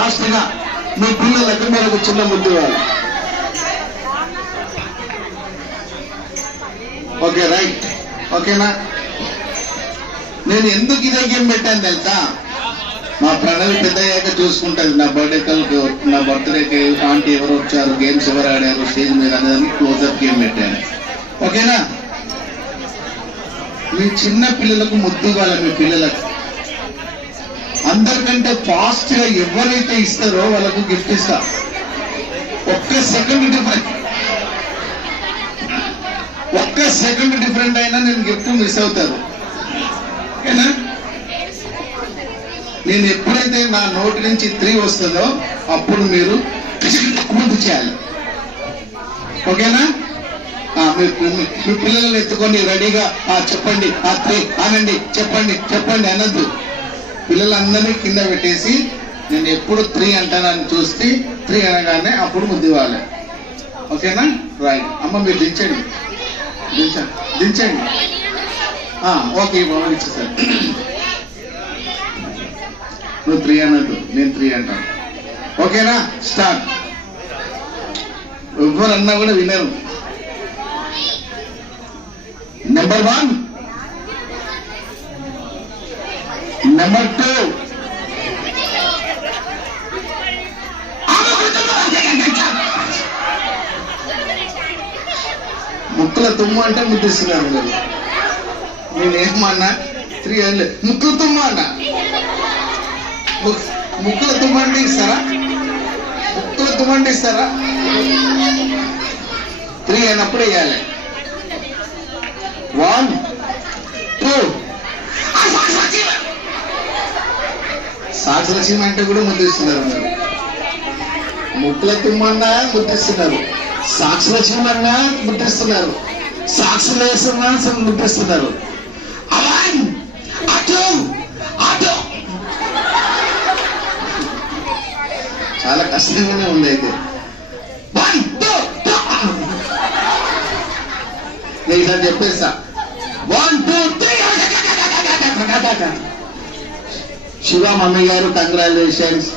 Fast గా మీ పిల్లలకు మీరు చిన్న ముద్దు వాళ్ళు. ఓకే రైట్, ఓకేనా? నేను ఎందుకు ఇదే గేమ్ పెట్టాను తెలుసా? మా ప్రణవి పెద్ద అయ్యాక చూసుకుంటుంది. నా బర్త్డేకి ఆంటీ ఎవరు వచ్చారు, గేమ్స్ ఎవరు ఆడారు స్టేజ్ మీద అనేది క్లోజ్అప్ గేమ్ పెట్టాను. ఓకేనా? మీ చిన్న పిల్లలకు ముద్దు ఇవ్వాలి. మీ పిల్లలకు అందరికంటే ఫాస్ట్ గా ఎవరైతే ఇస్తారో వాళ్ళకు గిఫ్ట్ ఇస్తా. ఒక్క సెకండ్ డిఫరెంట్ అయినా నేను గిఫ్ట్ మిస్ అవుతాను. ఓకేనా? నేను ఎప్పుడైతే నా నోటి నుంచి 3 వస్తుందో అప్పుడు మీరు ముందు చేయాలి. ఓకేనా? మీ పిల్లలను ఎత్తుకొని రెడీగా చెప్పండి 3 అనండి, చెప్పండి అనద్దు. పిల్లలందరినీ కింద పెట్టేసి నేను ఎప్పుడు 3 అంటానని చూస్తే 3 అనగానే అప్పుడు ముద్దు ఇవ్వాలి. ఓకేనా? రైట్. అమ్మ మీరు దించండి. ఓకే బాబు ఇచ్చేసారు. నువ్వు 3 అనద్దు, నేను 3 అంటాను. ఓకేనా? స్టార్ట్. ఎవరన్నా కూడా వినరు. నెంబర్ 1, నెంబర్ 2, ముక్కుల తుమ్ము అంటే ముద్దిస్తున్నారు మీరు. నేనేమన్నా 3 అనలేదు, ముక్కుల తుమ్ము అన్నా. ముక్కుల తుమ్ము అంటే ఇస్తారా? 3 అయినప్పుడు వేయాలి. 1, 2. సాక్షలక్ష్మి అంటే కూడా ముద్దిస్తున్నారు మీరు. ముక్కుల తుమ్మన్నా ముద్దిస్తున్నారు, సాక్షలక్ష్మి అన్నా ముద్దిస్తున్నారు, సాక్షులేసన్నా ముద్దిస్తున్నారు. చాలా కష్టంగానే ఉంది. అయితే 1, 2 నేను ఇలా చెప్పేస్తా. 1, 2, 3. శివ మమ్మీ గారు కంగ్రాచులేషన్స్.